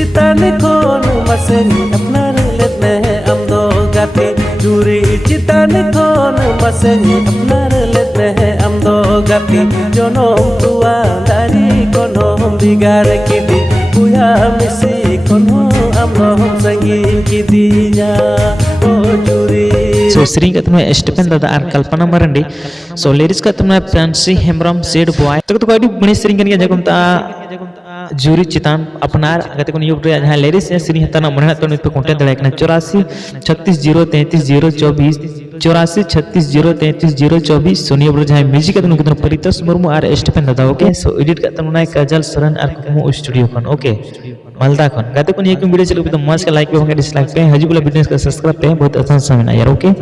चितान खोन मसेनी अपनार लेते अमदो गाते जुरी चितान खोन मसेनी अपनार लेते अमदो गाते जनम तुआ दारी कोनो बिगार किदी बुया मिसी कोनो अमदो संगी किदिया ओ जुरी सो श्री का तुम्हें स्टेफन दादा और कल्पना मरंडी सो लिरिक्स का तुम्हें फ्रांसी हेम्ब्रम सेड बॉय तो कोई बड़ी श्री कनिया जगम ता जूरी चितान अपनार गते कोन यूट्यूब रे जहां लिरिक्स श्री हतना मनना तो नित पे कांटेक्ट दड़े 84 36 033 024 84 36 033 024 सोनिया ब्रो जहां म्यूजिक का तो परितोष मुर्मू और स्टेफन दादा ओके सो एडिट का तमना काजल सरन और कुमु स्टूडियो खन ओके मालदा खन गते कोन एक वीडियो चलो तो मस्त लाइक पे डिसलाइक पे हजी बोला वीडियो का सब्सक्राइब पे बहुत आसान समय यार ओके।